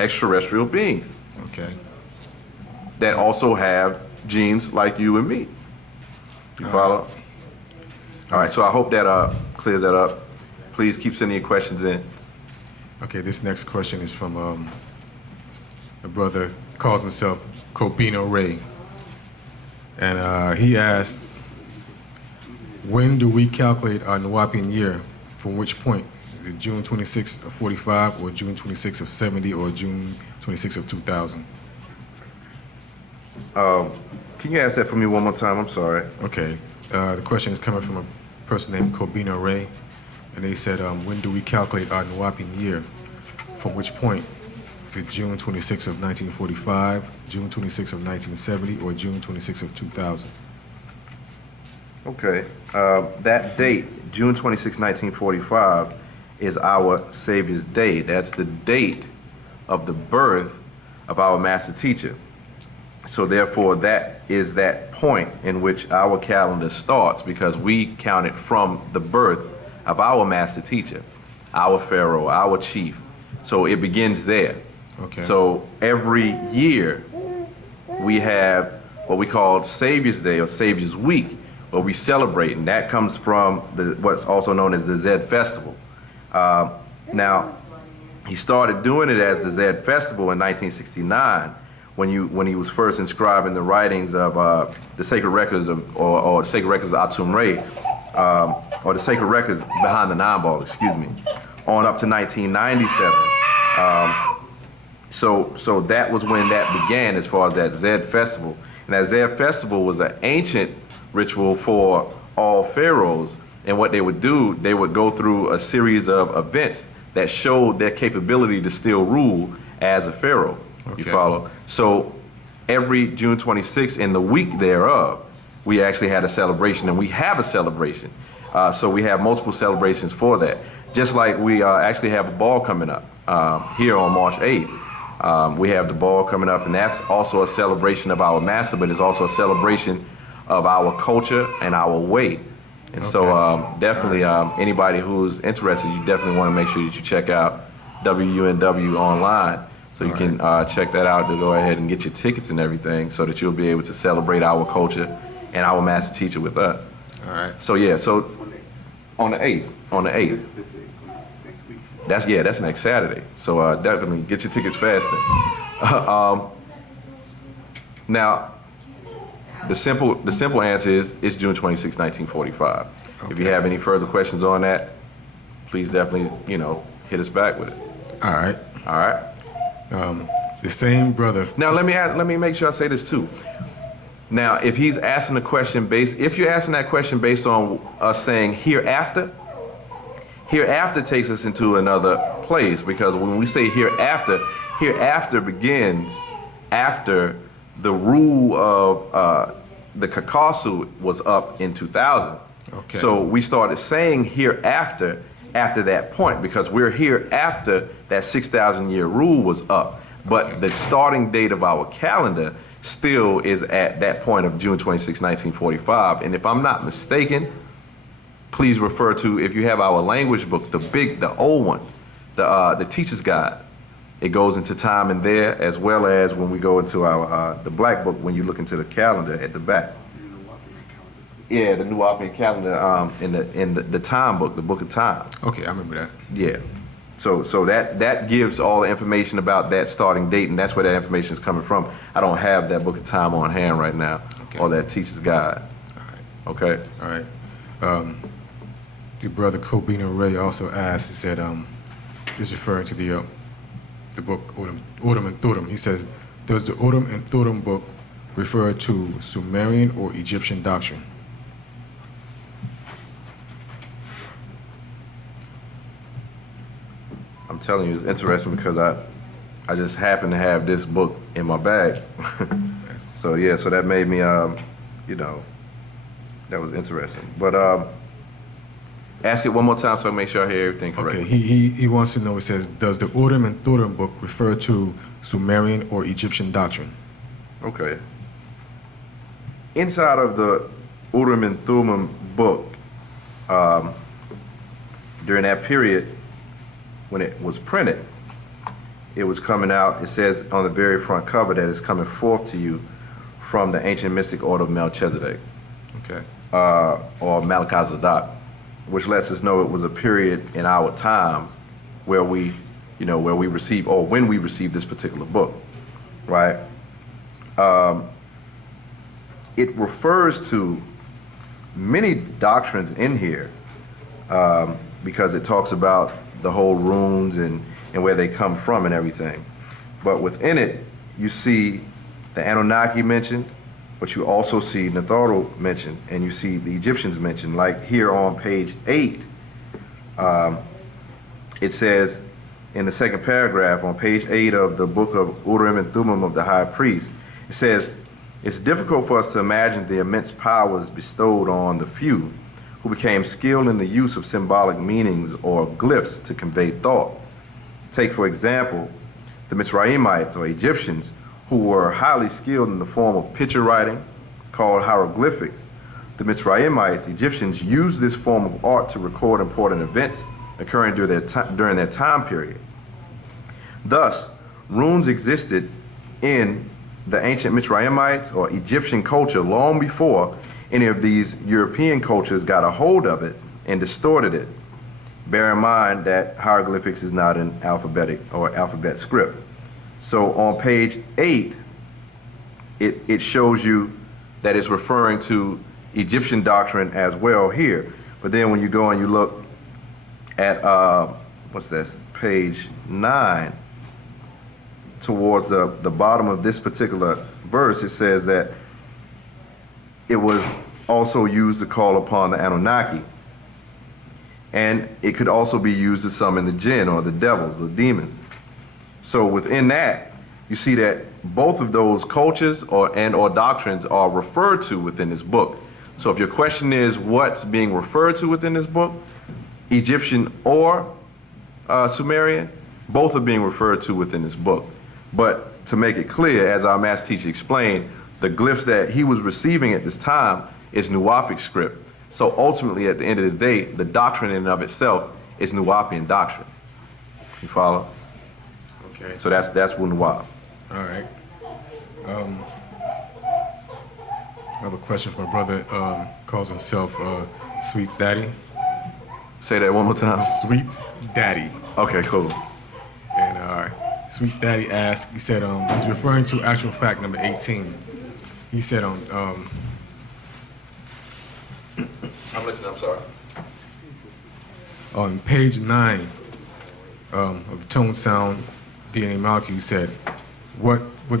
extraterrestrial beings Okay. that also have genes like you and me. You follow? All right, so I hope that clears that up. Please keep sending your questions in. Okay, this next question is from a brother, calls himself Cobino Ray. And he asks, when do we calculate our Nuwaupian year? From which point? Is it June 26th of 45, or June 26th of 70, or June 26th of 2000? Can you ask that for me one more time? I'm sorry. Okay, the question is coming from a person named Cobino Ray. And they said, when do we calculate our Nuwaupian year? From which point? Is it June 26th of 1945, June 26th of 1970, or June 26th of 2000? Okay. That date, June 26, 1945, is our Savior's Day. That's the date of the birth of our master teacher. So therefore, that is that point in which our calendar starts, because we count it from the birth of our master teacher, our pharaoh, our chief. So it begins there. Okay. So every year we have what we call Savior's Day or Savior's Week, where we celebrate, and that comes from what's also known as the Zed Festival. Now, he started doing it as the Zed Festival in 1969 when he was first inscribing the writings of the sacred records or the sacred records of Atum Re, or the sacred records behind the Nine Ball, excuse me, on up to 1997. So that was when that began as far as that Zed Festival. And that Zed Festival was an ancient ritual for all pharaohs. And what they would do, they would go through a series of events that showed their capability to still rule as a pharaoh. Okay. You follow? So every June 26th in the week thereof, we actually had a celebration, and we have a celebration. So we have multiple celebrations for that. Just like we actually have a ball coming up here on March 8th. We have the ball coming up, and that's also a celebration of our master, but it's also a celebration of our culture and our way. And so definitely anybody who's interested, you definitely want to make sure that you check out WUNW online. So you can check that out to go ahead and get your tickets and everything so that you'll be able to celebrate our culture and our master teacher with us. All right. So yeah, so on the 8th, That's next Saturday. So definitely get your tickets faster. Now, the simple answer is it's June 26, 1945. Okay. If you have any further questions on that, please definitely, hit us back with it. All right. All right. The same brother. Now let me make sure I say this too. Now, if he's asking the question if you're asking that question based on us saying hereafter takes us into another place, because when we say hereafter begins after the rule of the Kakasu was up in 2000. Okay. So we started saying hereafter after that point, because we're here after that 6,000 year rule was up. But the starting date of our calendar still is at that point of June 26, 1945. And if I'm not mistaken, please refer to, if you have our language book, the old one, the teacher's guide. It goes into time in there, as well as when we go into our the black book, when you look into the calendar at the back. Yeah, the Wu-nuwaup calendar in the time book, the book of time. Okay, I remember that. Yeah. So that gives all the information about that starting date, and that's where that information is coming from. I don't have that book of time on hand right now, or that teacher's guide. All right. Okay. All right. The brother Cobino Ray also asked, he said, he's referring to the book Odom and Thorim. He says, does the Odom and Thorim book refer to Sumerian or Egyptian doctrine? I'm telling you, it's interesting because I just happen to have this book in my bag. So yeah, so that made me, that was interesting. But ask it one more time so I make sure I hear everything correctly. Okay, he wants to know, it says, does the Odom and Thorim book refer to Sumerian or Egyptian doctrine? Okay. Inside of the Urim and Thummim book, during that period when it was printed, it was coming out. It says on the very front cover that it's coming forth to you from the ancient mystic order of Melchizedek, Okay. or Malachizedek, which lets us know it was a period in our time where we, where we receive, or when we receive this particular book, right? It refers to many doctrines in here, because it talks about the whole runes and where they come from and everything. But within it, you see the Anunnaki mentioned, but you also see Natharu mentioned, and you see the Egyptians mentioned. Like here on page 8, it says in the second paragraph on page 8 of the book of Urim and Thummim of the High Priest, it says, "It's difficult for us to imagine the immense powers bestowed on the few who became skilled in the use of symbolic meanings or glyphs to convey thought. Take, for example, the Mizraimites or Egyptians, who were highly skilled in the form of picture writing called hieroglyphics. The Mizraimites, Egyptians, used this form of art to record important events occurring during their time period. Thus, runes existed in the ancient Mizraimites or Egyptian culture long before any of these European cultures got a hold of it and distorted it. Bear in mind that hieroglyphics is not an alphabetic or alphabet script." So on page 8, it shows you that it's referring to Egyptian doctrine as well here. But then when you go and you look at, what's this, page 9, towards the bottom of this particular verse, it says that it was also used to call upon the Anunnaki. And it could also be used to summon the jinn or the devils or demons. So within that, you see that both of those cultures or doctrines are referred to within this book. So if your question is what's being referred to within this book, Egyptian or Sumerian, both are being referred to within this book. But to make it clear, as our master teacher explained, the glyphs that he was receiving at this time is Wu-nuwaupic script. So ultimately, at the end of the day, the doctrine in and of itself is Wu-nuwaupian doctrine. You follow? Okay. So that's Wu-nuwaup. All right. I have a question for my brother. Calls himself Sweet Daddy. Say that one more time. Sweet Daddy. Okay, cool. And Sweet Daddy asked, he said, he's referring to actual fact number 18. He said I'm listening, I'm sorry. on page 9 of the tone sound DNA molecule, he said, he wants to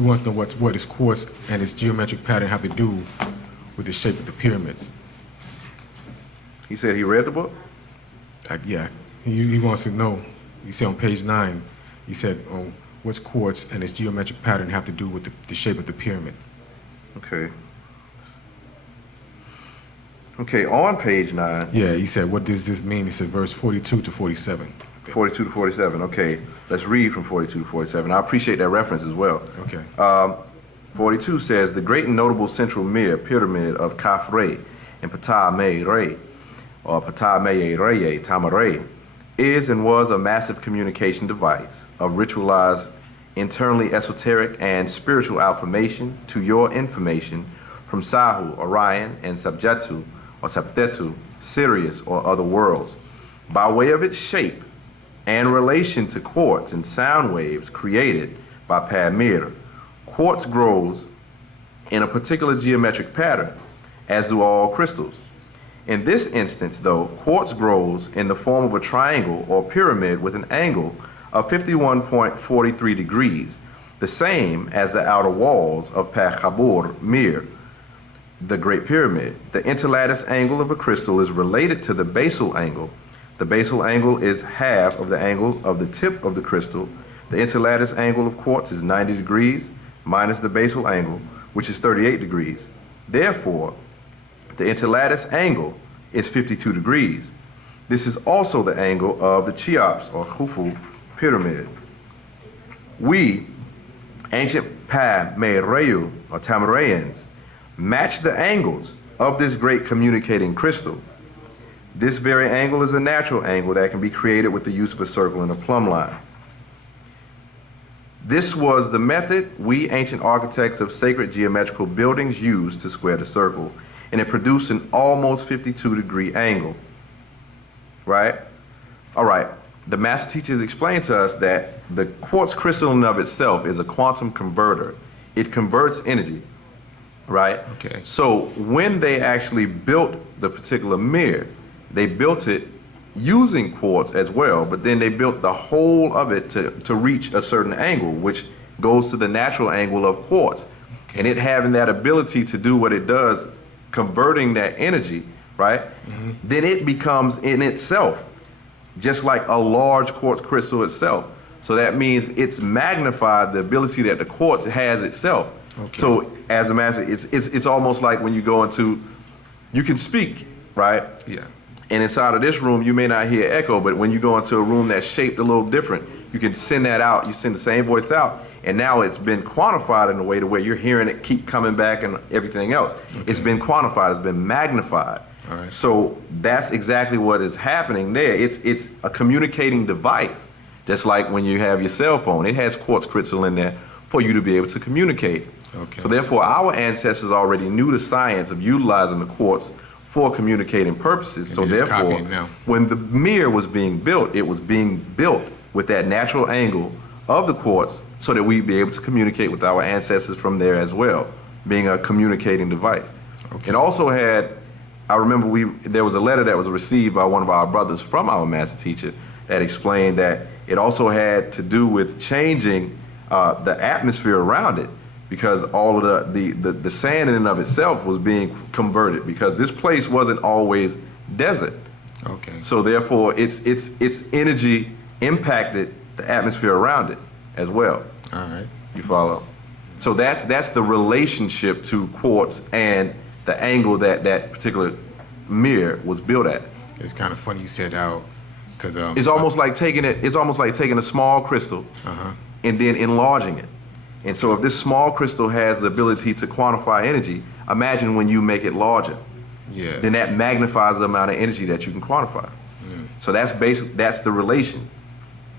know what is quartz and its geometric pattern have to do with the shape of the pyramids. He said he read the book? Yeah, he wants to know. He said on page 9, he said, what's quartz and its geometric pattern have to do with the shape of the pyramid? Okay. Okay, on page 9. Yeah, he said, what does this mean? He said verse 42 to 47. 42 to 47, okay. Let's read from 42 to 47. I appreciate that reference as well. Okay. 42 says, "The great and notable central pyramid of Khafre in Ptah-me-re, or Ptah-me-re, Tamare, is and was a massive communication device, a ritualized, internally esoteric and spiritual affirmation to your information from Sahu, Orion, and Sabjetu, or Saptetu, Sirius, or other worlds. By way of its shape and relation to quartz and sound waves created by Pamir, quartz grows in a particular geometric pattern, as do all crystals. In this instance, though, quartz grows in the form of a triangle or pyramid with an angle of 51.43 degrees, the same as the outer walls of Pechabur Mir, the Great Pyramid. The interlattice angle of a crystal is related to the basal angle. The basal angle is half of the angle of the tip of the crystal. The interlattice angle of quartz is 90 degrees minus the basal angle, which is 38 degrees. Therefore, the interlattice angle is 52 degrees. This is also the angle of the Cheops, or Khufu, pyramid. We, ancient Pa-me-reu, or Tamareans, match the angles of this great communicating crystal. This very angle is a natural angle that can be created with the use of a circle and a plumb line. This was the method we ancient architects of sacred geometrical buildings used to square the circle, and it produced an almost 52-degree angle. Right? All right. The master teachers explained to us that the quartz crystal in and of itself is a quantum converter. It converts energy. Right? Okay. So when they actually built the particular mirror, they built it using quartz as well, but then they built the whole of it to reach a certain angle, which goes to the natural angle of quartz. Okay. And it having that ability to do what it does, converting that energy, right? Mm-hmm. Then it becomes in itself just like a large quartz crystal itself. So that means it's magnified the ability that the quartz has itself. Okay. So as a master, it's almost like when you go into, you can speak, right? Yeah. And inside of this room, you may not hear echo, but when you go into a room that's shaped a little different, you can send that out. You send the same voice out, and now it's been quantified in a way to where you're hearing it keep coming back and everything else. Okay. It's been quantified. It's been magnified. All right. So that's exactly what is happening there. It's a communicating device, just like when you have your cell phone. It has quartz crystal in there for you to be able to communicate. Okay. So therefore, our ancestors already knew the science of utilizing the quartz for communicating purposes. And So they just therefore, copy it now. when the mirror was being built, it was being built with that natural angle of the quartz so that we'd be able to communicate with our ancestors from there as well, being a communicating device. Okay. It also had, I remember there was a letter that was received by one of our brothers from our master teacher that explained that it also had to do with changing the atmosphere around it, because all of the sand in and of itself was being converted, because this place wasn't always desert. Okay. So therefore, its energy impacted the atmosphere around it as well. All right. You follow? So that's the relationship to quartz and the angle that particular mirror was built at. It's kind of funny you said how, because It's almost like taking a small crystal Uh-huh. and then enlarging it. And so if this small crystal has the ability to quantify energy, imagine when you make it larger. Yeah. Then that magnifies the amount of energy that you can quantify. Mm. So that's the relation.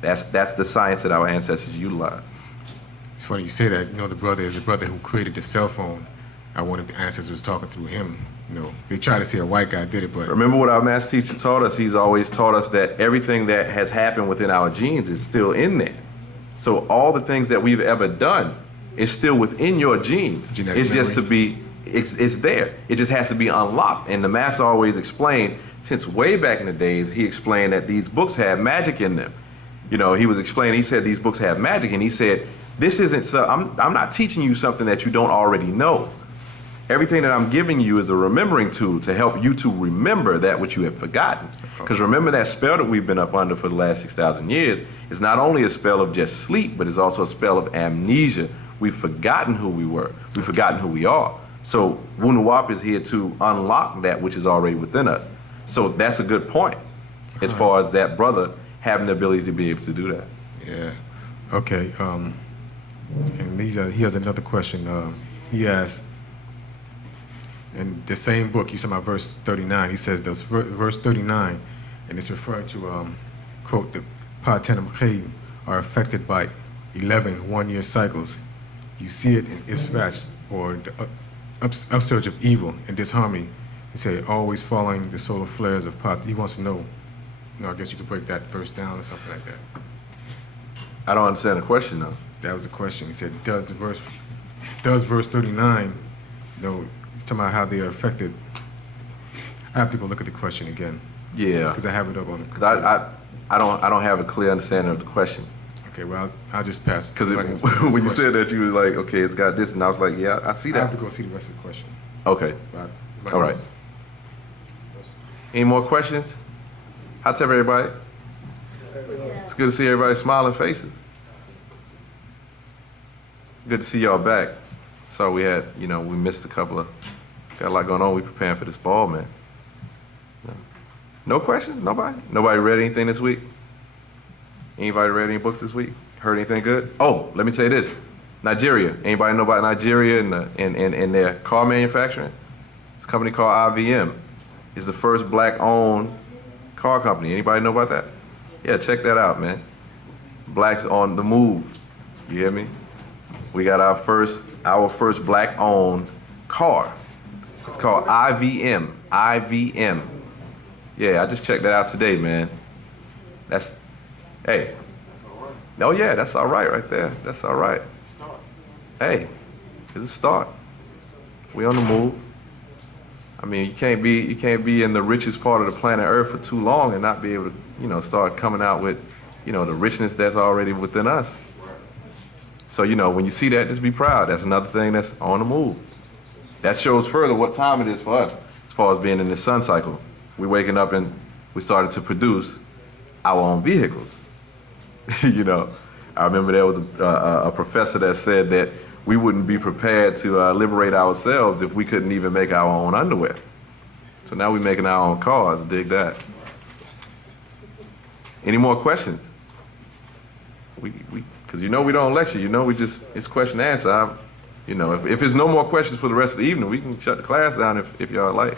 That's the science that our ancestors utilized. It's funny you say that. You know, the brother is the brother who created the cell phone. One of the ancestors was talking through him. You know, they try to say a white guy did it, but Remember what our master teacher taught us? He's always taught us that everything that has happened within our genes is still in there. So all the things that we've ever done is still within your genes. Genetic It's just memory. it's there. It just has to be unlocked. And the master always explained, since way back in the days, he explained that these books have magic in them. You know, he was explaining, he said these books have magic, and he said, this isn't so, I'm not teaching you something that you don't already know. Everything that I'm giving you is a remembering tool to help you to remember that which you have forgotten. Because remember, that spell that we've been up under for the last 6,000 years is not only a spell of just sleep, but it's also a spell of amnesia. We've forgotten who we were. We've forgotten who we are. So Wu-nuwaup is here to unlock that which is already within us. So that's a good point as far as that brother having the ability to be able to do that. yeah. Okay. And he has another question. He asked, in the same book, you said about verse 39, he says, "Does verse 39, and it's referring to, quote, the Pt.2 are affected by 11 one-year cycles. You see it in Isfats, or the upsurge of evil and disharmony." He said, always following the solar flares of Pt. He wants to know, I guess you could break that verse down or something like that. I don't understand the question though. That was the question. He said, does verse 39, he's talking about how they are affected. I have to go look at the question again, Yeah. because I have it up on the 'Cause computer. I don't have a clear understanding of the question. Okay, well, I'll just pass. Because Somebody when you else- said that, you was like, okay, it's got this, and I was like, yeah, I see I have that. to go see the rest of the question. Okay. But- All right. Any more questions? How's everybody? It's good to see everybody smiling faces. Good to see y'all back. So we had, we missed a couple of, got a lot going on. We preparing for this ball, man. No questions? Nobody? Nobody read anything this week? Anybody read any books this week? Heard anything good? Oh, let me say this. Nigeria. Anybody know about Nigeria and their car manufacturing? It's a company called IVM. is the first black-owned car company. Anybody know about that? Yeah, check that out, man. Blacks on the move. You hear me? We got our first black-owned car. It's called IVM. IVM. Yeah, I just checked that out today, man. That's, hey. Oh yeah, that's all right there. That's all right. Hey, it's a start. We on the move. I mean, you can't be in the richest part of the planet Earth for too long and not be able to, start coming out with, the richness that's already within us. So, when you see that, just be proud. That's another thing that's on the move. That shows further what time it is for us, as far as being in this sun cycle. We're waking up and we started to produce our own vehicles. I remember there was a professor that said that we wouldn't be prepared to liberate ourselves if we couldn't even make our own underwear. So now we're making our own cars. Dig that. Any more questions? Because we don't lecture. We just, it's question and answer. If there's no more questions for the rest of the evening, we can shut the class down if y'all like.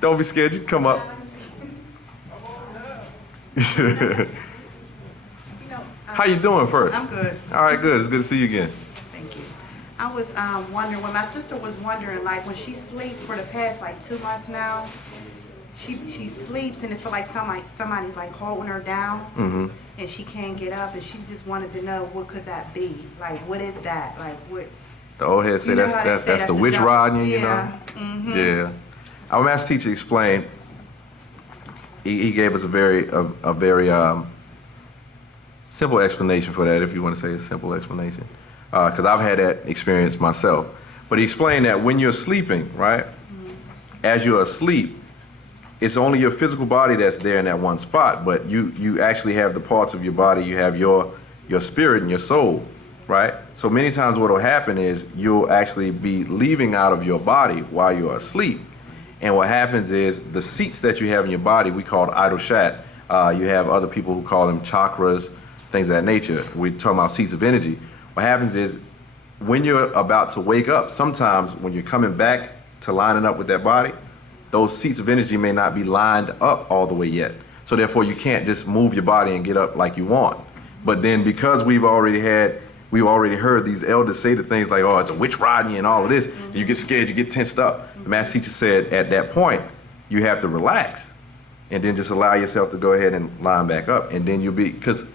Don't be scared. You can come up. How you doing first? I'm good. All right, good. It's good to see you again. Thank you. I was wondering, when my sister was wondering, like when she sleeps for the past 2 months now, she sleeps and it feels like somebody's like holding her down, and she can't get up, and she just wanted to know what could that be? Like, what is that? Like, what? The old head say that's the witch riding you, Yeah. Our master teacher explained. He gave us a very simple explanation for that, if you want to say a simple explanation, because I've had that experience myself. But he explained that when you're sleeping, right, as you're asleep, it's only your physical body that's there in that one spot, but you actually have the parts of your body. You have your spirit and your soul, right? So many times what will happen is you'll actually be leaving out of your body while you're asleep. And what happens is the seats that you have in your body, we call idle shat. You have other people who call them chakras, things of that nature. We're talking about seats of energy. What happens is when you're about to wake up, sometimes when you're coming back to lining up with that body, those seats of energy may not be lined up all the way yet. So therefore you can't just move your body and get up like you want. But then because we've already heard these elders say the things like, oh, it's a witch riding you and all of this, and you get scared, you get tensed up. The master teacher said at that point, you have to relax and then just allow yourself to go ahead and line back up. And then you'll be, because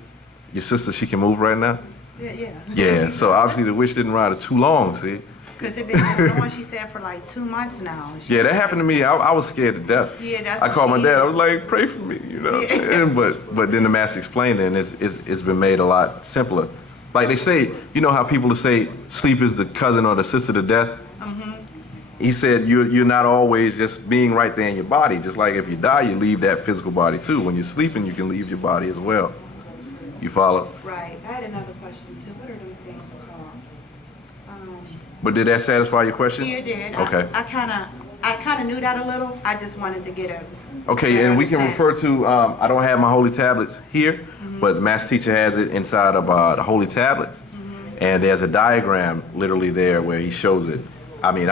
your sister, she can move right now? Yeah. Yeah, so obviously the witch didn't ride her too long, see? Because it been going on, she said, for 2 months now. Yeah, that happened to me. I was scared to death. Yeah, that's I what called my she dad. is. I was like, pray for me, what I'm saying? But then the master explained it, and it's been made a lot simpler. Like they say, how people say sleep is the cousin or the sister to death? He said you're not always just being right there in your body. Just like if you die, you leave that physical body too. When you're sleeping, you can leave your body as well. You follow? Right. I had another question too. What are them things called? But did that satisfy your question? Yeah, it did. Okay. I kind of knew that a little. I just wanted to get a Okay, better and we can understanding. refer to, I don't have my holy tablets here, but the master teacher has it inside of the holy tablets. And there's a diagram literally there where he shows it. I mean,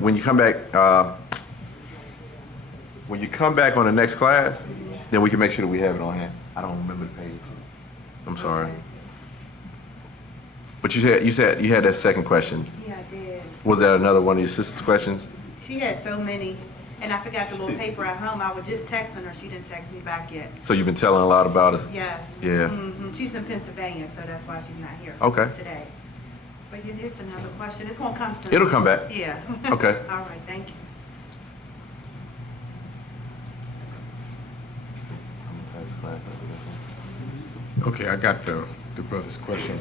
when you come back on the next class, then we can make sure that we have it on hand. I don't remember the page. I'm sorry. Okay. But you said you had that second question. Yeah, I did. Was that another one of your sister's questions? She had so many, and I forgot the little paper at home. I was just texting her. She didn't text me back yet. So you've been telling a lot about us? Yes. Yeah. She's in Pennsylvania, so that's why she's not here Okay. today. But yeah, there's another question. It's gonna come soon. It'll come back. Yeah. Okay. All right. Thank you. Okay, I got the brother's question.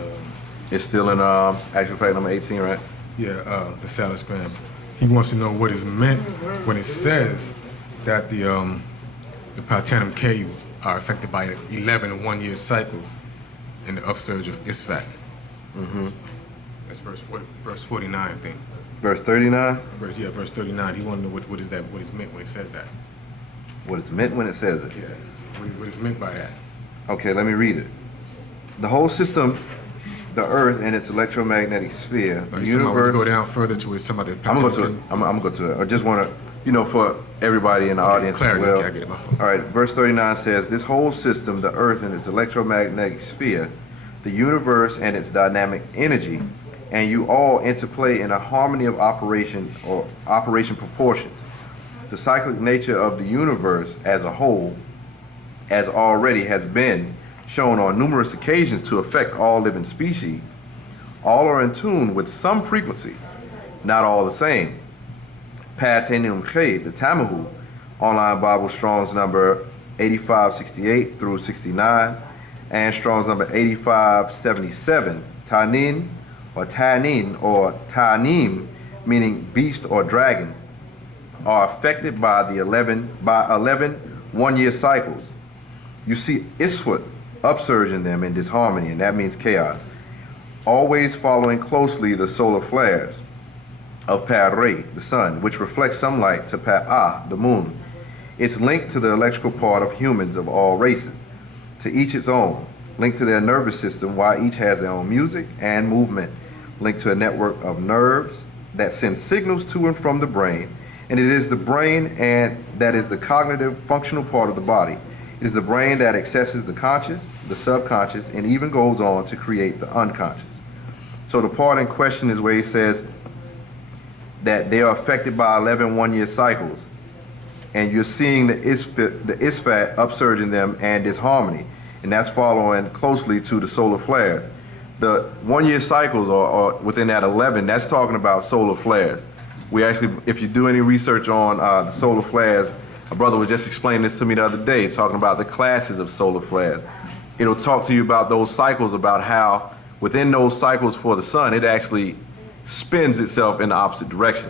It's still in actual fact number 18, right? The Salisgram. He wants to know what is meant when it says that the Pt.2 K are affected by 11 one-year cycles in the upsurge of Isfat. That's verse 49, I think. Verse 39. Verse 39. He want to know what is that? What is meant when it says that? What it's meant when it says it. What is meant by that? Okay, let me read it. The whole system the Earth and its electromagnetic sphere. The Like, somehow we universe. go down further to some of the. I'm gonna go to it. I'm gonna go to it. I just want to, for everybody in the audience clarity. as well. Okay, I get it. My fault. All right, verse 39 says, "This whole system, the Earth and its electromagnetic sphere, the universe and its dynamic energy, and you all interplay in a harmony of operation or operation proportions. The cyclic nature of the universe as a whole, as already has been shown on numerous occasions to affect all living species. All are in tune with some frequency, not all the same. Pt.2, the Tamahu, online Bible Strong's number 8568 through 69, and Strong's number 8577, Tanin or Tanim, meaning beast or dragon, are affected by the 11 one-year cycles. You see Isfut upsurge in them in disharmony, and that means chaos, always following closely the solar flares of Pa-Re, the sun, which reflects sunlight to Pa-Ah, the moon. It's linked to the electrical part of humans of all races, to each its own, linked to their nervous system, while each has their own music and movement, linked to a network of nerves that send signals to and from the brain, and it is the brain and that is the cognitive functional part of the body. It is the brain that accesses the conscious, the subconscious, and even goes on to create the unconscious." So the part in question is where he says that they are affected by 11 one-year cycles, and you're seeing the Isfat upsurge in them and disharmony, and that's following closely to the solar flares. The one-year cycles are within that 11, that's talking about solar flares. We actually, if you do any research on the solar flares, a brother was just explaining this to me the other day, talking about the classes of solar flares. It'll talk to you about those cycles, about how within those cycles for the sun, it actually spins itself in the opposite direction,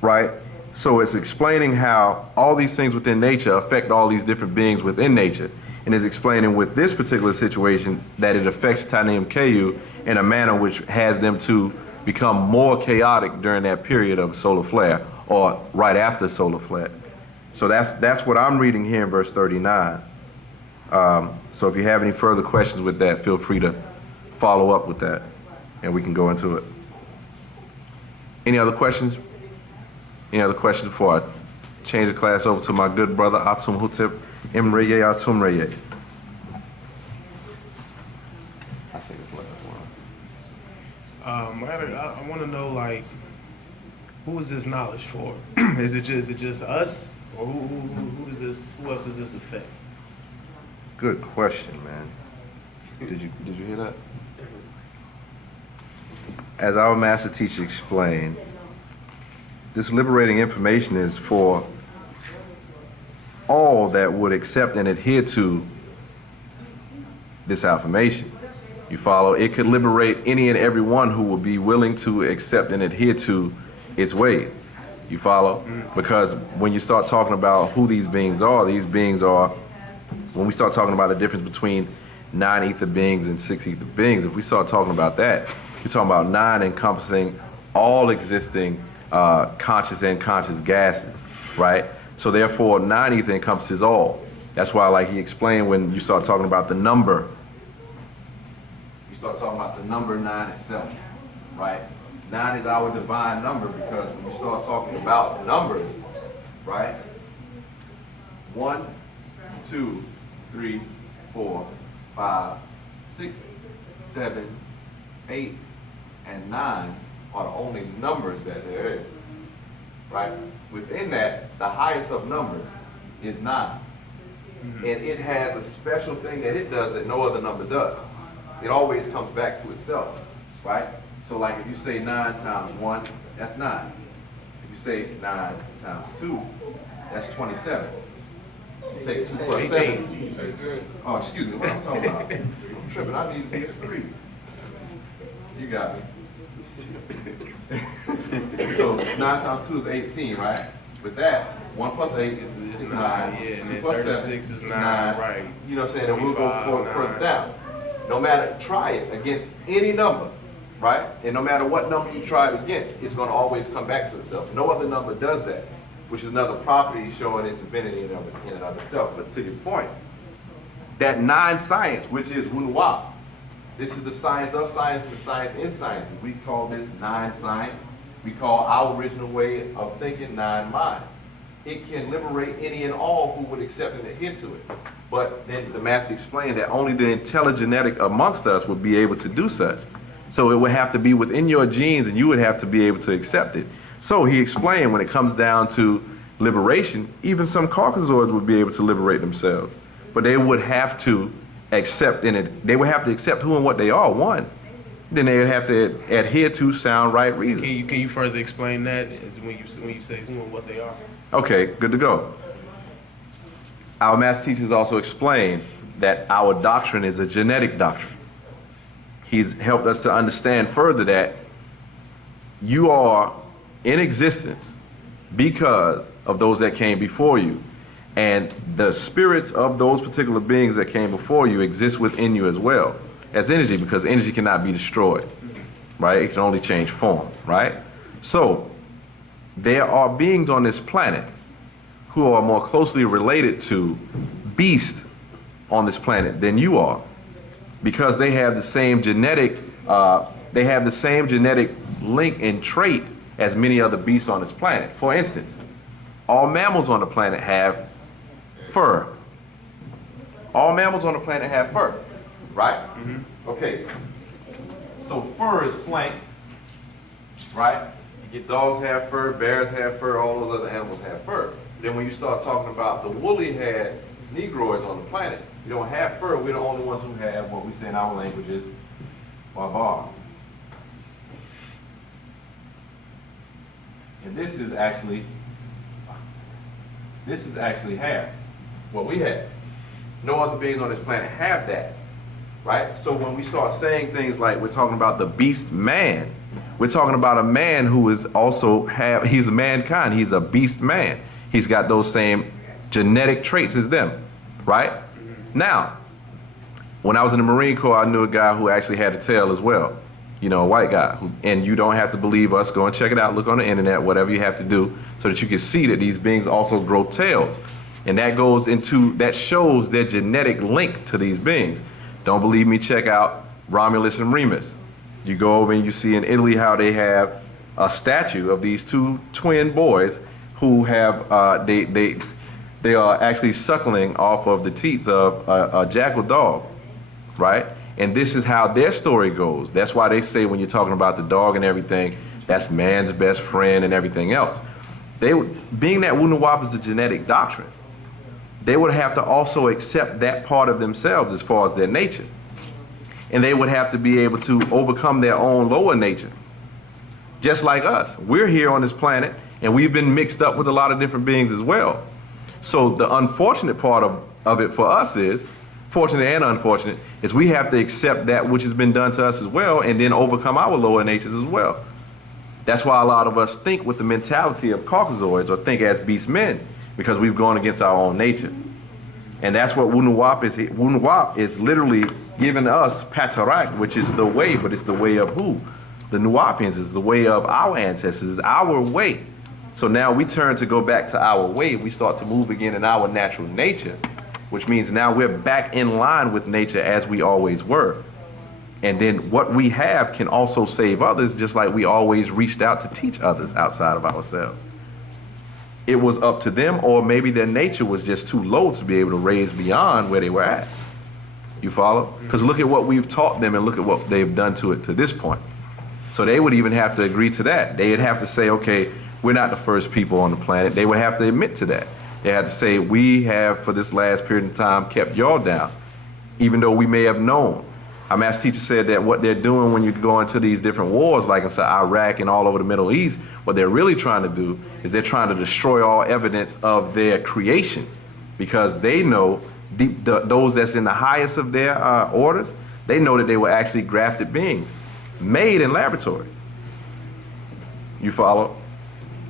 right? So it's explaining how all these things within nature affect all these different beings within nature, and is explaining with this particular situation that it affects Tanim Ku in a manner which has them to become more chaotic during that period of solar flare or right after solar flare. So that's what I'm reading here in verse 39. So if you have any further questions with that, feel free to follow up with that, and we can go into it. Any other questions? Any other questions before I change the class over to my good brother Atum Hutep Imreye Atum Reye? I want to know, like, who is this knowledge for? Is it just us, or who is this? Who else does this affect? Good question, man. Did you hear that? As our master teacher explained, this liberating information is for all that would accept and adhere to this affirmation. You follow? It could liberate any and every one who will be willing to accept and adhere to its way. You follow? Because when you start talking about who these beings are, when we start talking about the difference between 9 ether beings and 6 ether beings, if we start talking about that, you're talking about 9 encompassing all existing conscious and unconscious gases, right? So therefore, 9 ether encompasses all. That's why, like he explained, when you start talking about the number, you start talking about the number 9 itself, right? 9 is our divine number, because when you start talking about numbers, right? 1, 2, 3, 4, 5, 6, 7, 8, and 9 are the only numbers that there is, right? Within that, the highest of numbers is 9. And it has a special thing that it does that no other number does. It always comes back to itself, right? So like if you say 9 times 1, that's 9. If you say 9 times 2, that's 27. You take 2 plus 7. Oh, excuse me, what I'm talking about? I'm tripping, I need to be at 3. You got me. So 9 times 2 is 18, right? With that, 1 plus 8 is 9. Yeah, and 2 then plus 36 7 is 9, right. You know what I'm saying? And we'll go 25, further 9. down. No matter, try it against any number, right? And no matter what number you try it against, it's going to always come back to itself. No other number does that, which is another property showing its divinity in and of itself. But to your point, that 9 science, which is Wu-nuwaup, This is the science of science and the science in science. We call this nine science. We call our original way of thinking nine mind. It can liberate any and all who would accept and adhere to it. But then the master explained that only the intelligenetic amongst us would be able to do such. So it would have to be within your genes and you would have to be able to accept it. So he explained when it comes down to liberation, even some Caucasoids would be able to liberate themselves. But they would have to accept they would have to accept who and what they are, one. Then they would have to adhere to sound right reason. Can you further explain that as when you say who and what they are? Okay, good to go. Our master teachers also explained that our doctrine is a genetic doctrine. He's helped us to understand further that you are in existence because of those that came before you. And the spirits of those particular beings that came before you exist within you as well as energy, because energy cannot be destroyed, right? It can only change form, right? So there are beings on this planet who are more closely related to beasts on this planet than you are, because they have the same genetic link and trait as many other beasts on this planet. For instance, all mammals on the planet have fur. All mammals on the planet have fur, right? Mm-hmm. Okay. So fur is flanked, right? You get dogs have fur, bears have fur, all those other animals have fur. Then when you start talking about the woolly-haired Negroids on the planet, we don't have fur. We're the only ones who have what we say in our language is barbar. And this is actually hair, what we have. No other beings on this planet have that, right? So when we start saying things like we're talking about the beast man, we're talking about a man who is also he's mankind. He's a beast man. He's got those same genetic traits as them, right? Now, when I was in the Marine Corps, I knew a guy who actually had a tail as well. You know, a white guy. And you don't have to believe us. Go and check it out. Look on the internet, whatever you have to do, so that you can see that these beings also grow tails. And that shows their genetic link to these beings. Don't believe me? Check out Romulus and Remus. You go over and you see in Italy how they have a statue of these two twin boys who have, they are actually suckling off of the teats of a jackal dog, right? And this is how their story goes. That's why they say when you're talking about the dog and everything, that's man's best friend and everything else. Being that Wu-nuwaup is a genetic doctrine, they would have to also accept that part of themselves as far as their nature. And they would have to be able to overcome their own lower nature. Just like us. We're here on this planet, and we've been mixed up with a lot of different beings as well. So the unfortunate part of it for us is, fortunate and unfortunate, is we have to accept that which has been done to us as well, and then overcome our lower natures as well. That's why a lot of us think with the mentality of Caucasoids, or think as beast men, because we've gone against our own nature. And that's what Wu-nuwaup is. Wu-nuwaup is literally giving us Pt.2, which is the way, but it's the way of who? The Nuwaupians is the way of our ancestors, is our way. So now we turn to go back to our way. We start to move again in our natural nature, which means now we're back in line with nature as we always were. And then what we have can also save others, just like we always reached out to teach others outside of ourselves. It was up to them, or maybe their nature was just too low to be able to raise beyond where they were at. You follow? Because look at what we've taught them and look at what they've done to it to this point. So they would even have to agree to that. They'd have to say, okay, we're not the first people on the planet. They would have to admit to that. They had to say, we have, for this last period of time, kept y'all down, even though we may have known. Our master teacher said that what they're doing when you go into these different wars, like in Iraq and all over the Middle East, what they're really trying to do is they're trying to destroy all evidence of their creation, because they know, those that's in the highest of their orders, they know that they were actually grafted beings, made in laboratory. You follow?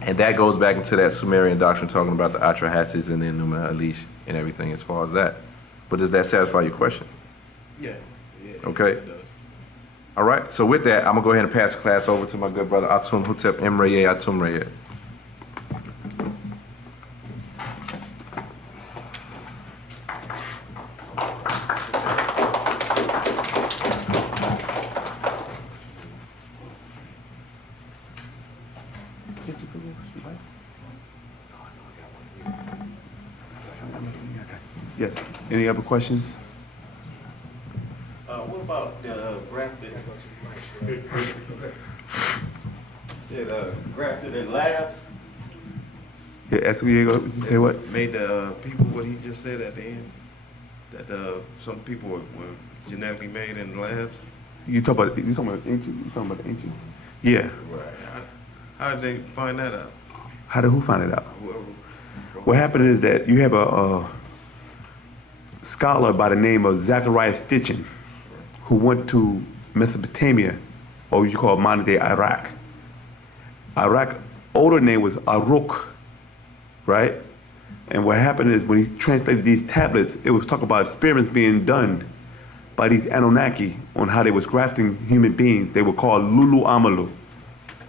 And that goes back into that Sumerian doctrine talking about the Atrahasis and the Enuma Elish and everything as far as that. But does that satisfy your question? Yeah. Okay. All right. So with that, I'm going to go ahead and pass the class over to my good brother Atum Hotep Emreye Atum Reye. Yes. Any other questions? What about grafted? Said grafted in labs. Yeah, ask me. You say what? Made the people what he just said at the end, that some people were genetically made in labs. You talking about the ancients? You talking about the ancients? Yeah. Right. How did they find that out? How did who find it out? Whoever. What happened is that you have a scholar by the name of Zachariah Stitchin, who went to Mesopotamia, or what you call modern day Iraq. Iraq, older name was Aruk, right? And what happened is when he translated these tablets, it was talking about experiments being done by these Anunnaki on how they was grafting human beings. They were called Wu-nuwaupu. You know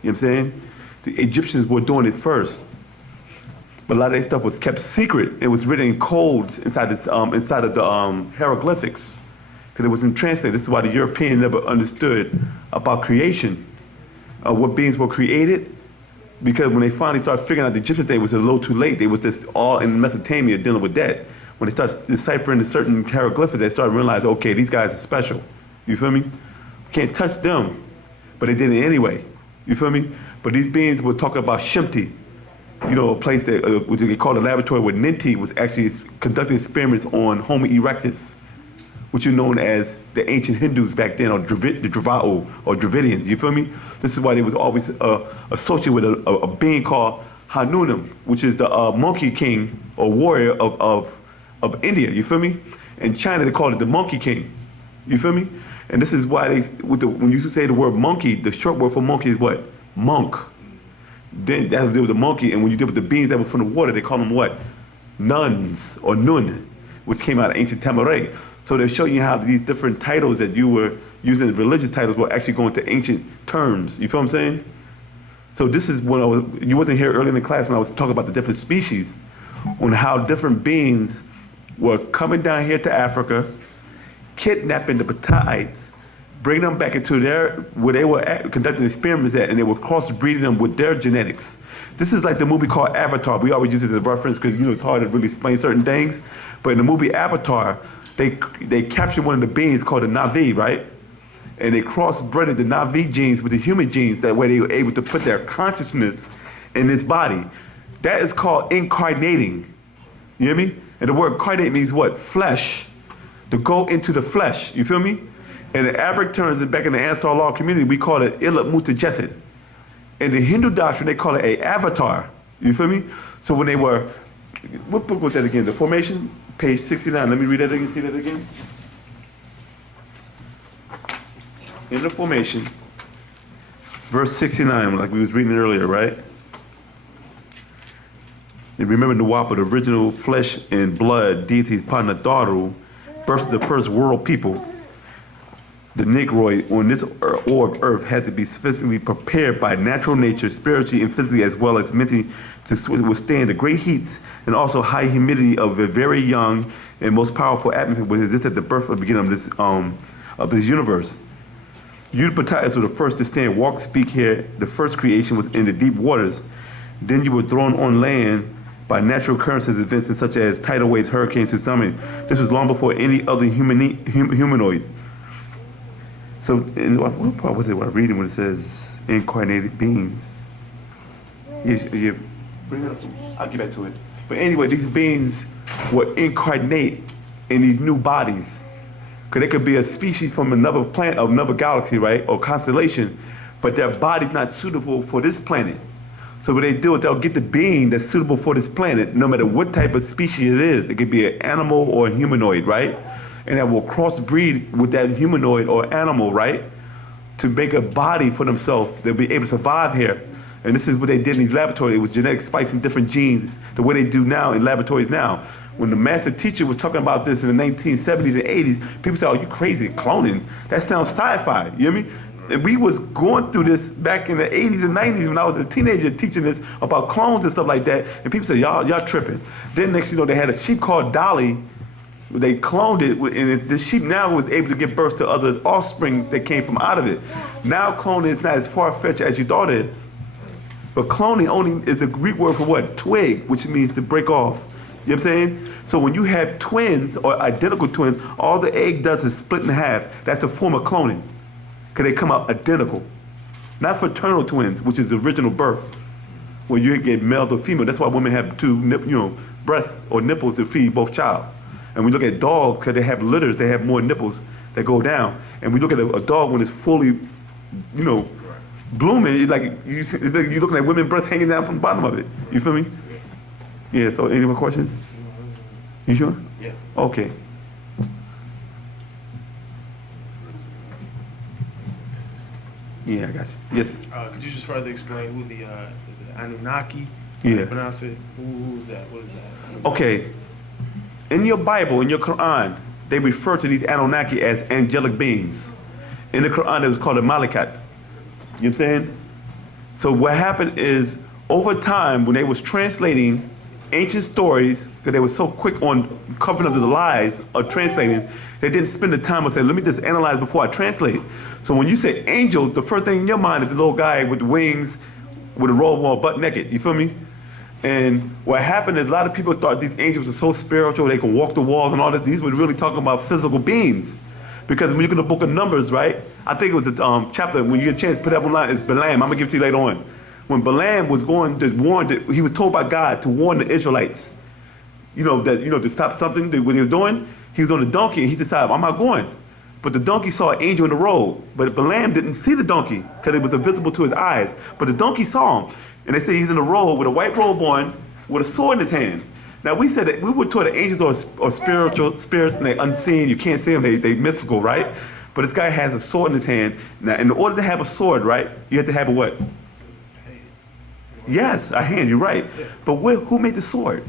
what I'm saying? The Egyptians were doing it first. But a lot of that stuff was kept secret. It was written in codes inside of the hieroglyphics, because it wasn't translated. This is why the European never understood about creation, what beings were created. Because when they finally started figuring out the Egyptian thing, it was a little too late. They was just all in Mesopotamia dealing with that. When they started deciphering the certain hieroglyphics, they started realizing, okay, these guys are special. You feel me? Can't touch them, but they did it anyway. You feel me? But these beings were talking about Shimti, you know, a place that which they called a laboratory where Ninti was actually conducting experiments on Homo erectus, which are known as the ancient Hindus back then, or the Dravao, or Dravidians. You feel me? This is why they was always associated with a being called Hanunam, which is the monkey king or warrior of India. You feel me? In China, they call it the monkey king. You feel me? And this is why when you say the word monkey, the short word for monkey is what? Monk. Then that has to do with the monkey, and when you deal with the beings that were from the water, they call them what? Nuns, or Nun, which came out of ancient Tamaray. So they're showing you how these different titles that you were using, religious titles, were actually going to ancient terms. You feel what I'm saying? So this is when you wasn't here early in the class when I was talking about the different species, on how different beings were coming down here to Africa, kidnapping the Pt.2s, bringing them back into where they were conducting experiments at, and they were crossbreeding them with their genetics. This is like the movie called Avatar. We always use it as a reference because it's hard to really explain certain things. But in the movie Avatar, they captured one of the beings called the Navi, right? And they crossbred the Navi genes with the human genes. That way they were able to put their consciousness in this body. That is called incarnating. You hear me? And the word incarnate means what? Flesh. To go into the flesh. You feel me? In the Arabic terms, back in the Ansar law community, we call it ilat mutajasid. In the Hindu doctrine, they call it a avatar. You feel me? So when they were, what book was that again? The Formation, page 69. Let me read that again. See that again? In the Formation, verse 69, like we was reading earlier, right? And remember Wu-nuwaupu, the original flesh and blood deities Panadaru, versus the first world people. The Negroid on this orb earth had to be sufficiently prepared by natural nature, spiritually and physically, as well as mentally, to withstand the great heats and also high humidity of the very young and most powerful atmosphere which exists at the birth of the beginning of this universe. You, the Pt.2s, were the first to stand, walk, speak here. The first creation was in the deep waters. Then you were thrown on land by natural occurrences, events such as tidal waves, hurricanes, tsunamis. This was long before any other humanoids. So, what part was it when I'm reading when it says incarnated beings? Yeah, bring it up to me. I'll get back to it. But anyway, these beings were incarnate in these new bodies. Because they could be a species from another planet, or another galaxy, right? Or constellation, but their body's not suitable for this planet. So what they do is they'll get the being that's suitable for this planet, no matter what type of species it is. It could be an animal or a humanoid, right? And that will crossbreed with that humanoid or animal, right? To make a body for themselves. They'll be able to survive here. And this is what they did in these laboratories. It was genetic splicing different genes, the way they do now in laboratories now. When the master teacher was talking about this in the 1970s and 80s, people said, oh, you crazy, cloning. That sounds sci-fi, you hear me? And we was going through this back in the 80s and 90s when I was a teenager teaching this about clones and stuff like that. And people said, y'all tripping. Then next you know, they had a sheep called Dolly. They cloned it, and the sheep now was able to give birth to other offsprings that came from out of it. Now cloning is not as far-fetched as you thought it is. But cloning only is the Greek word for what? Twig, which means to break off. You know what I'm saying? So when you have twins or identical twins, all the egg does is split in half. That's the form of cloning. Because they come out identical. Not fraternal twins, which is the original birth, where you get male to female. That's why women have two, breasts or nipples to feed both child. And we look at dogs, because they have litters, they have more nipples that go down. And we look at a dog when it's fully, blooming. It's like you're looking at women's breasts hanging down from the bottom of it. You feel me? Yeah. So any more questions? You sure? Yeah. Okay. Yeah, I got you. Yes. Could you just further explain who the is it Anunnaki? How Yeah. you pronounce it? Who is that? What is that? Okay. In your Bible, in your Quran, they refer to these Anunnaki as angelic beings. In the Quran, it was called the Malakat. You know what I'm saying? So what happened is, over time, when they was translating ancient stories, because they were so quick on covering up the lies of translating, they didn't spend the time to say, let me just analyze before I translate. So when you say angels, the first thing in your mind is a little guy with wings, with a robe on, butt naked. You feel me? And what happened is a lot of people thought these angels are so spiritual, they could walk the walls and all this. These were really talking about physical beings. Because when you look at the book of Numbers, right? I think it was the chapter, when you get a chance to put that online, it's Balaam. I'm going to give it to you later on. When Balaam was going to warn, he was told by God to warn the Israelites, to stop something that what he was doing. He was on the donkey and he decided, I'm not going. But the donkey saw an angel in the road. But Balaam didn't see the donkey because it was invisible to his eyes. But the donkey saw him. And they say he was in the road with a white robe on, with a sword in his hand. Now we said that we were taught that angels are spiritual spirits and they're unseen. You can't see them, they mystical, right? But this guy has a sword in his hand. Now in order to have a sword, right, you have to have a what? Yes, a hand, you're right. But who made the sword?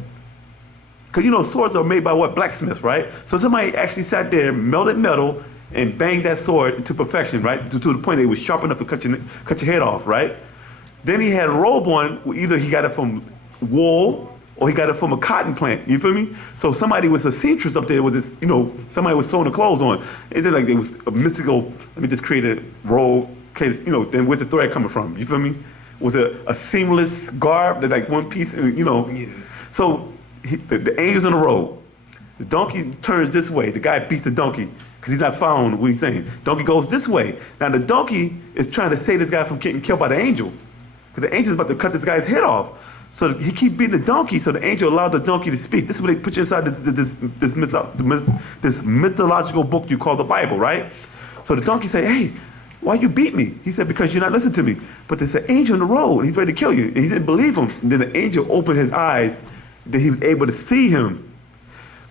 Because swords are made by what? Blacksmiths, right? So somebody actually sat there, melted metal, and banged that sword to perfection, right? To the point that it was sharp enough to cut your head off, right? Then he had a robe on, either he got it from wool or he got it from a cotton plant, you feel me? So somebody was a seamstress up there with this, somebody was sewing the clothes on. And then it was a mystical, let me just create a robe, then where's the thread coming from, you feel me? Was it a seamless garb, that like one piece, Yeah. So the angel's on the road. The donkey turns this way. The guy beats the donkey because he's not following what he's saying. Donkey goes this way. Now the donkey is trying to save this guy from getting killed by the angel. Because the angel's about to cut this guy's head off. So he keep beating the donkey, so the angel allowed the donkey to speak. This is what they put you inside this mythological book you call the Bible, right? So the donkey said, hey, why you beat me? He said, because you're not listening to me. But there's an angel in the road, and he's ready to kill you. And he didn't believe him. And then the angel opened his eyes, that he was able to see him.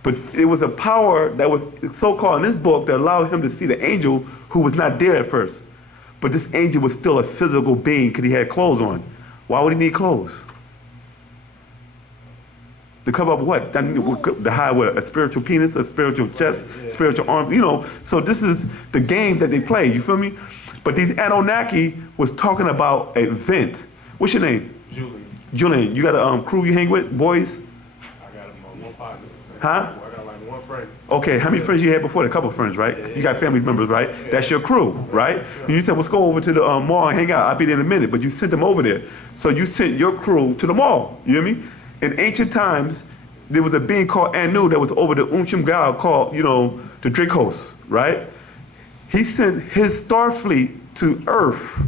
But it was a power that was so-called in this book that allowed him to see the angel who was not there at first. But this angel was still a physical being because he had clothes on. Why would he need clothes? To cover up what? To hide what? A spiritual penis, a spiritual chest, spiritual arm, So this is the game that they play, you feel me? But these Anunnaki was talking about an event. What's your name? Julian. You got a crew you hang with, boys? I got one partner. Huh? I got like one friend. Okay, how many friends you had before? A couple of friends, right? You got family members, right? That's your crew, right? And you said, let's go over to the mall and hang out. I'll be there in a minute. But you sent them over there. So you sent your crew to the mall. You hear me? In ancient times, there was a being called Anu that was over the God called, the Dracos, right? He sent his star fleet to Earth.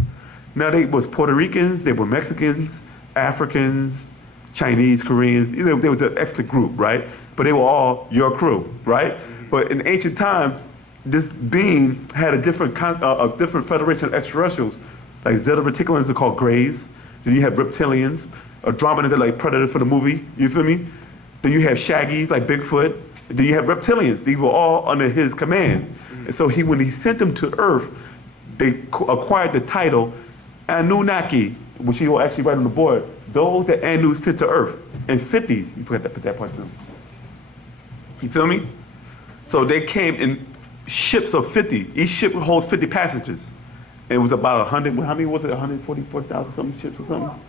Now they was Puerto Ricans, they were Mexicans, Africans, Chinese, Koreans. There was an extra group, right? But they were all your crew, right? But in ancient times, this being had a different federation of extraterrestrials. Like Zeta Reticulations, they're called Greys. Then you have reptilians. Andromedans are like predators for the movie. You feel me? Then you have Shaggies like Bigfoot. Then you have reptilians. These were all under his command. And so when he sent them to Earth, they acquired the title Anunnaki, which he will actually write on the board. Those that Anu sent to Earth in 50s. You forgot to put that part too. You feel me? So they came in ships of 50. Each ship holds 50 passengers. And it was about 100. How many was it? 144,000 something ships or something.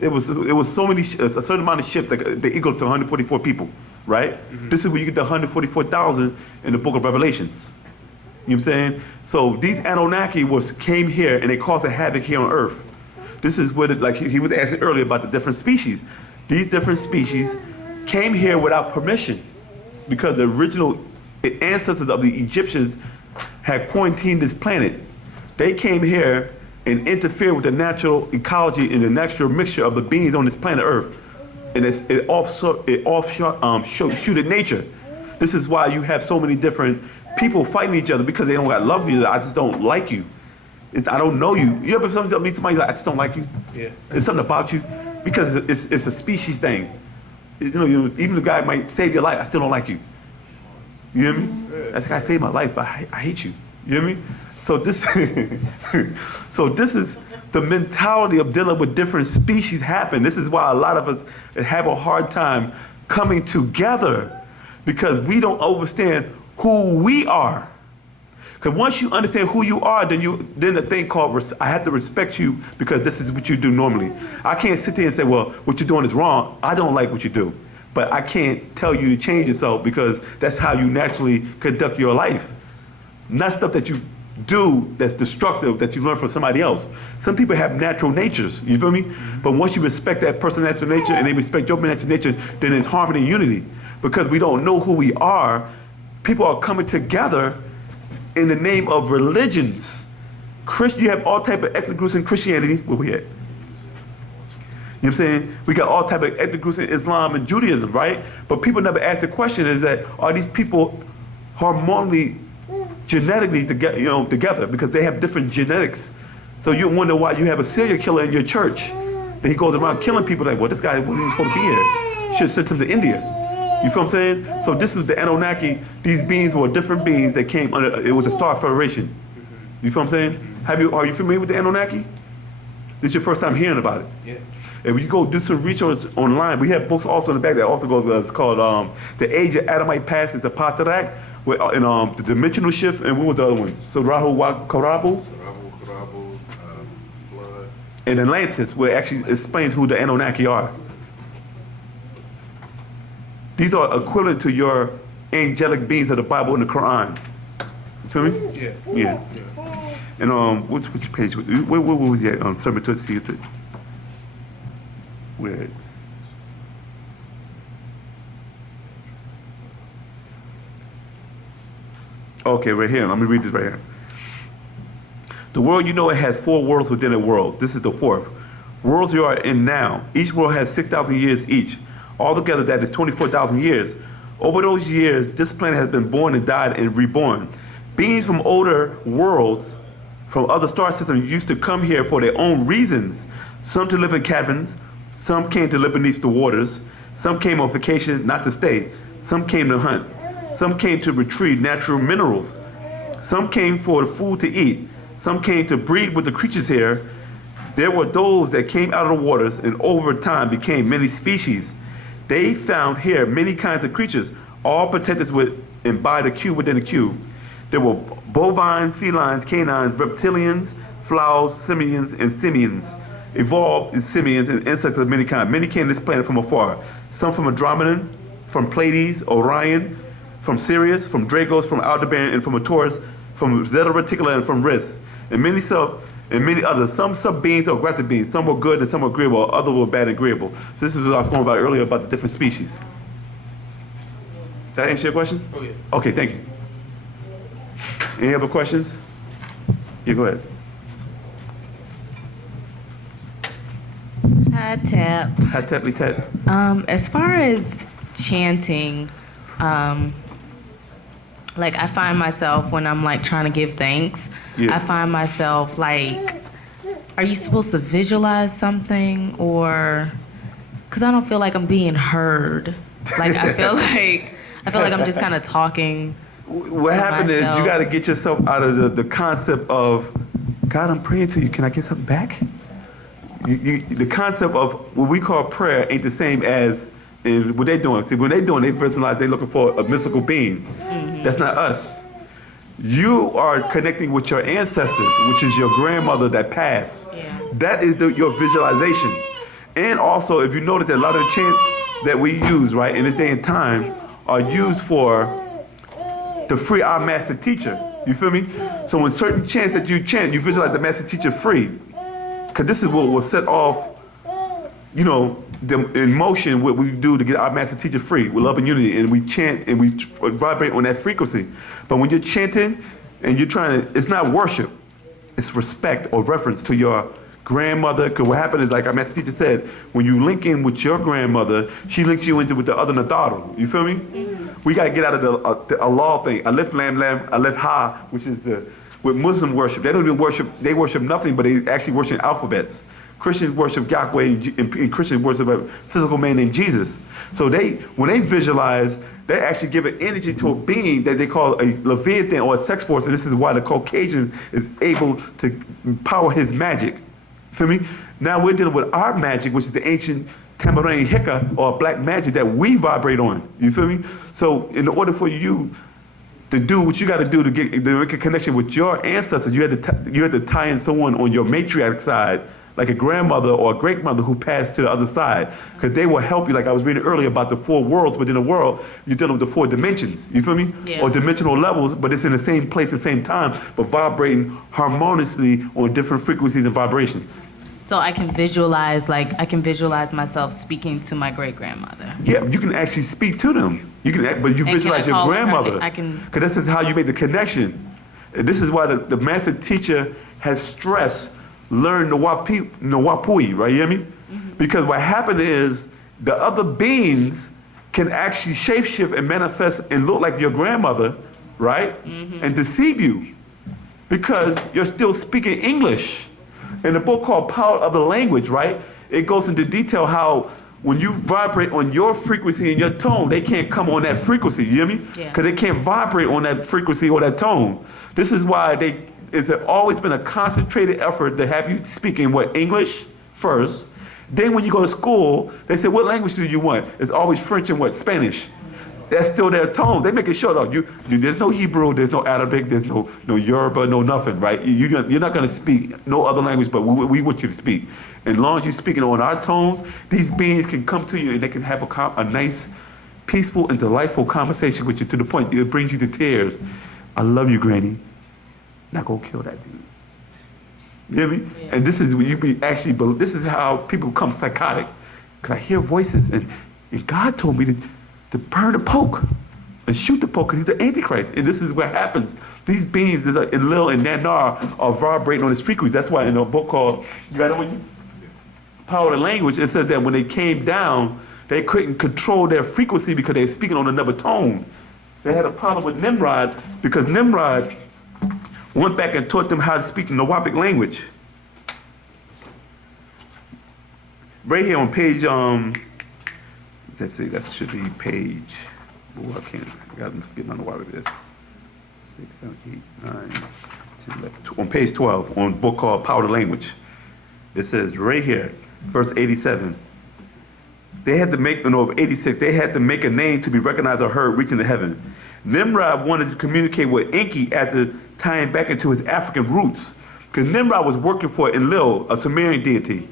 It was so many, a certain amount of ships that they equal to 144 people, right? Mm-hmm. This is where you get the 144,000 in the book of Revelations. You know what I'm saying? So these Anunnaki came here and they caused a havoc here on Earth. This is where, like he was asking earlier about the different species. these different species came here without permission because the original ancestors of the Egyptians had quarantined this planet. They came here and interfered with the natural ecology and the natural mixture of the beings on this planet Earth. And it offshooted nature. This is why you have so many different people fighting each other because they don't got love for you. I just don't like you. I don't know you. You ever meet somebody like, I just don't like you? Yeah. It's something about you because it's a species thing. Even the guy might save your life, I still don't like you. You hear me? That guy saved my life, but I hate you. You hear me? So this, so this is the mentality of dealing with different species happen. This is why a lot of us have a hard time coming together because we don't understand who we are. Because once you understand who you are, then the thing called I have to respect you because this is what you do normally. I can't sit there and say, well, what you're doing is wrong. I don't like what you do. But I can't tell you to change yourself because that's how you naturally conduct your life. Not stuff that you do that's destructive that you learn from somebody else. Some people have natural natures, you feel me? But once you respect that person's natural nature and they respect your natural nature, then it's harmony and unity. Because we don't know who we are, people are coming together in the name of religions. You have all type of ethnic groups in Christianity. Where we at? You know what I'm saying? We got all type of ethnic groups in Islam and Judaism, right? But people never ask the question: is that are these people harmoniously, genetically together because they have different genetics? So you wonder why you have a serial killer in your church, and he goes around killing people. Like, well, this guy wasn't even supposed to be here. Should have sent him to India. You feel what I'm saying? So this is the Anunnaki. These beings were different beings that came under. It was a star federation. You feel what I'm saying? Are you familiar with the Anunnaki? This is your first time hearing about it. Yeah. And when you go do some research online, we have books also in the back that also goes. It's called "The Age of Adamite Past." It's a Patarak, in the dimensional shift, and what was the other one? So Wu-nuwaupu, Flood. and Atlantis, where it actually explains who the Anunnaki are. These are equivalent to your angelic beings of the Bible and the Quran. You feel me? Yeah. Yeah. And which page? Where was he at? Summer to see it. Where? Okay, right here. Let me read this right here. The world you know it has 4 worlds within a world. This is the 4th. Worlds you are in now. Each world has 6,000 years each. Altogether, that is 24,000 years. Over those years, this planet has been born and died and reborn. Beings from older worlds, from other star systems, used to come here for their own reasons. Some to live in cabins. Some came to live beneath the waters. Some came on vacation, not to stay. Some came to hunt. Some came to retrieve natural minerals. Some came for food to eat. Some came to breed with the creatures here. There were those that came out of the waters and over time became many species. They found here many kinds of creatures, all protected with and by the cube within the cube. There were bovines, felines, canines, reptilians, flowers, simians, and simians. Evolved in simians and insects of many kinds. Many came to this planet from afar. Some from Andromeda, from Pleiades, Orion, from Sirius, from Dragos, from Aldebaran, and from Taurus, from Zeta Reticula, and from Risk. And many others. Some sub-beings or grafted beings. Some were good and some were agreeable. Others were bad and agreeable. So this is what I was going about earlier about the different species. Does that answer your question? Oh, yeah. Okay, thank you. Any other questions? Yeah, go ahead. Hi, Tap. Hi, Tetley Tet. As far as chanting, like I find myself when I'm like trying to give thanks, Yeah. I find myself like, are you supposed to visualize something or, because I don't feel like I'm being heard. Like I feel like I'm just kind of talking. What to happened is myself. you got to get yourself out of the concept of, God, I'm praying to you. Can I get something back? The concept of what we call prayer ain't the same as what they're doing. See, when they're doing, they personalize, they're looking for a mystical being. Mm-hmm. That's not us. You are connecting with your ancestors, which is your grandmother that passed. Yeah. That is your visualization. And also, if you notice that a lot of the chants that we use, right, in this day and time, are used to free our master teacher. You feel me? So when certain chants that you chant, you visualize the master teacher free. Because this is what will set off you know, the emotion, what we do to get our master teacher free with love and unity, and we chant and we vibrate on that frequency. But when you're chanting and you're trying to, it's not worship, it's respect or reference to your grandmother. Because what happened is, like our master teacher said, when you link in with your grandmother, she links you into with the other Nadaru. You feel me? We got to get out of the Allah thing. Alif Lam Lam, Alif Ha, which is with Muslim worship. They don't even worship, they worship nothing, but they actually worship alphabets. Christians worship Yahweh, and Christians worship a physical man named Jesus. So when they visualize, they actually give an energy to a being that they call a Leviathan or a sex force, and this is why the Caucasian is able to empower his magic. Feel me? Now we're dealing with our magic, which is the ancient Tamarind Hika or black magic that we vibrate on. You feel me? So in order for you to do what you got to do to make a connection with your ancestors, you had to tie in someone on your matriarch side, like a grandmother or a great mother who passed to the other side, because they will help you. Like I was reading earlier about the 4 worlds within a world, you're dealing with the 4 dimensions. You feel me? Yeah. Or dimensional levels, but it's in the same place at the same time, but vibrating harmoniously on different frequencies and vibrations. So I can visualize myself speaking to my great grandmother. Yeah, you can actually speak to them. You can, but you And visualize can I your call her? grandmother. I can. Because this is how you make the connection. And this is why the master teacher has stressed learn Wu-nuwaupu, right? You hear me? Because what happened is the other beings can actually shapeshift and manifest and look like your grandmother, right? And deceive you because you're still speaking English. In the book called Power of the Language, right? It goes into detail how when you vibrate on your frequency and your tone, they can't come on that frequency, you hear me? Yeah. Because they can't vibrate on that frequency or that tone. This is why it's always been a concentrated effort to have you speaking English first. Then when you go to school, they say, what language do you want? It's always French and Spanish. That's still their tone. They make it sure, though. There's no Hebrew, there's no Arabic, there's no Yoruba, no nothing, right? You're not going to speak no other language, but we want you to speak. And as long as you're speaking on our tones, these beings can come to you and they can have a nice, peaceful, and delightful conversation with you to the point it brings you to tears. I love you, Granny. Now go kill that dude. You hear me? Yeah. And this is this is how people become psychotic. Because I hear voices, and God told me to burn the Pope and shoot the Pope because he's the Antichrist. And this is what happens. These beings, Enlil and Nanar, are vibrating on this frequency. That's why in a book called Power of the Language, it says that when they came down, they couldn't control their frequency because they were speaking on another tone. They had a problem with Nimrod because Nimrod went back and taught them how to speak the Nawapic language. Right here on page, let's see, that should be page, I got to get on the water with this. 6, 7, 8, 9, 10, 11, on page 12, on a book called Power of the Language. It says right here, verse 87. They had to make, 86, they had to make a name to be recognized or heard reaching to heaven. Nimrod wanted to communicate with Enki after tying back into his African roots. Because Nimrod was working for Enlil, a Sumerian deity.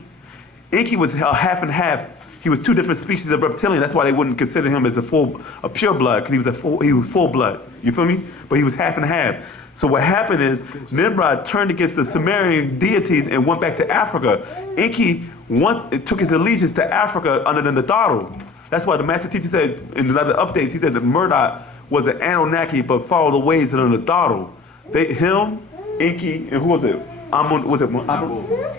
Enki was half and half. He was 2 different species of reptilian. That's why they wouldn't consider him as a pure blood, because he was full blood. You feel me? But he was half and half. So what happened is Nimrod turned against the Sumerian deities and went back to Africa. Enki took his allegiance to Africa under the Nadaru. That's why the master teacher said in the other updates, he said that Murdoch was an Anunnaki but followed the ways of the Nadaru. Him, Enki, and who was it?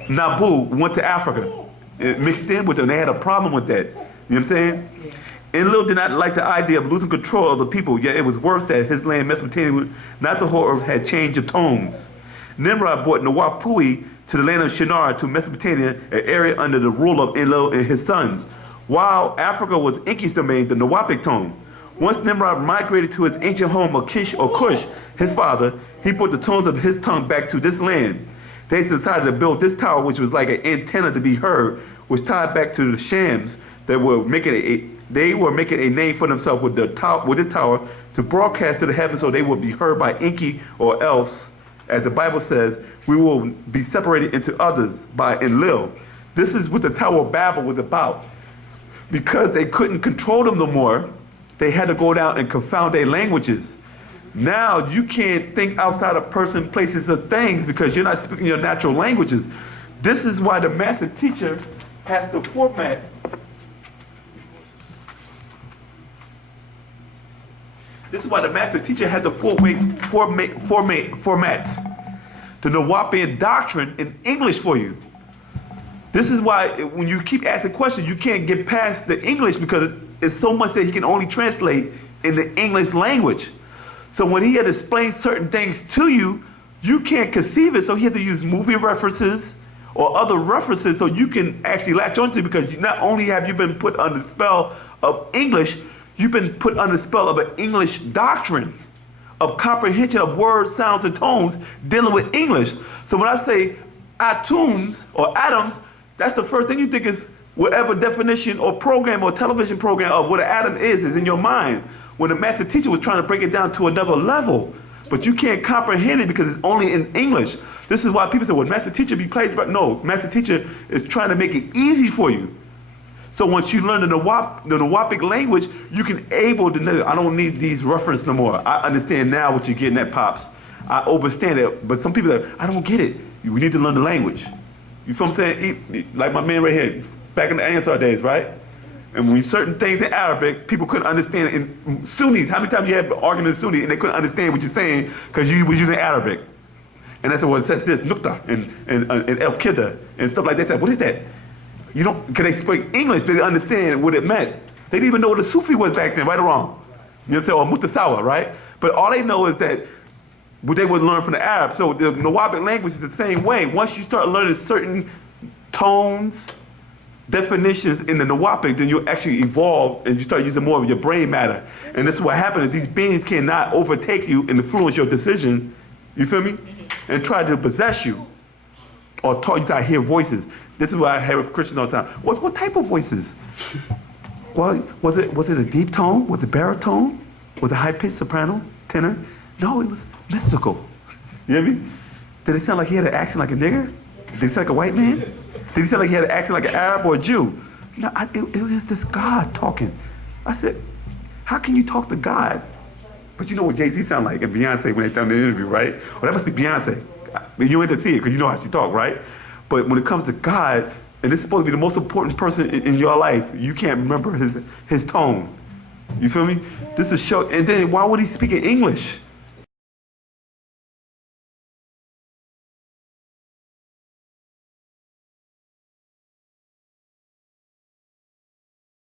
Nabu went to Africa. It mixed in with them. They had a problem with that. You know what I'm saying? Yeah. Enlil did not like the idea of losing control of the people, yet it was worse that his land, Mesopotamia, not the whole earth, had change of tones. Nimrod brought Wu-nuwaupu to the land of Shinar, to Mesopotamia, an area under the rule of Enlil and his sons. While Africa was Enki's domain, the Nawapic tone. Once Nimrod migrated to his ancient home of Kish or Cush, his father, he brought the tones of his tongue back to this land. They decided to build this tower, which was like an antenna to be heard, which tied back to the Shams that were making a name for themselves with this tower to broadcast to the heavens so they would be heard by Enki, or else, as the Bible says, we will be separated into others by Enlil. This is what the Tower of Babel was about. Because they couldn't control them no more, they had to go down and confound their languages. Now you can't think outside of person, places, or things because you're not speaking your natural languages. This is why the master teacher has the format. This is why the master teacher had the format. The Nuwaupian doctrine in English for you. This is why when you keep asking questions, you can't get past the English because it's so much that he can only translate in the English language. So when he had to explain certain things to you, you can't conceive it. So he had to use movie references or other references so you can actually latch onto it, because not only have you been put under the spell of English, you've been put under the spell of an English doctrine of comprehension of words, sounds, and tones dealing with English. So when I say atoms or atoms, that's the first thing you think is whatever definition or program or television program of what an atom is in your mind. When the master teacher was trying to break it down to another level, but you can't comprehend it because it's only in English. This is why people say, well, master teacher be plagiarized. No, master teacher is trying to make it easy for you. So once you learn the Nuwaupic language, you can able to know, I don't need these references no more. I understand now what you're getting at, Pops. I understand it, but some people are, I don't get it. We need to learn the language. You feel what I'm saying? Like my man right here, back in the Ansar days, right? And when certain things in Arabic, people couldn't understand. In Sunnis, how many times you had an argument in Sunni and they couldn't understand what you're saying because you was using Arabic? And that's what it says this, nukta and el-kida and stuff like that. They said, what is that? You don't, because they speak English, they didn't understand what it meant. They didn't even know what a Sufi was back then, right or wrong. You know what I'm saying? Or mutasawa, right? But all they know is that what they would learn from the Arab. So the Nuwaupic language is the same way. Once you start learning certain tones, definitions in the Nuwaupic, then you actually evolve and you start using more of your brain matter. And this is what happens is these beings cannot overtake you and influence your decision, you feel me? And try to possess you or talk you to hear voices. This is what I hear with Christians all the time. What type of voices? Well, was it a deep tone? Was it baritone? Was it high-pitched soprano, tenor? No, it was mystical. You hear me? Did it sound like he had an accent like a nigger? Did he sound like a white man? Did he sound like he had an accent like an Arab or a Jew? No, it was this God talking. I said, how can you talk to God? But you know what Jay-Z sound like and Beyonce when they done the interview, right? Well, that must be Beyonce. You ain't to see it because you know how she talk, right? But when it comes to God, and this is supposed to be the most important person in your life, you can't remember his tone. You feel me? This is show. And then why would he speak in English?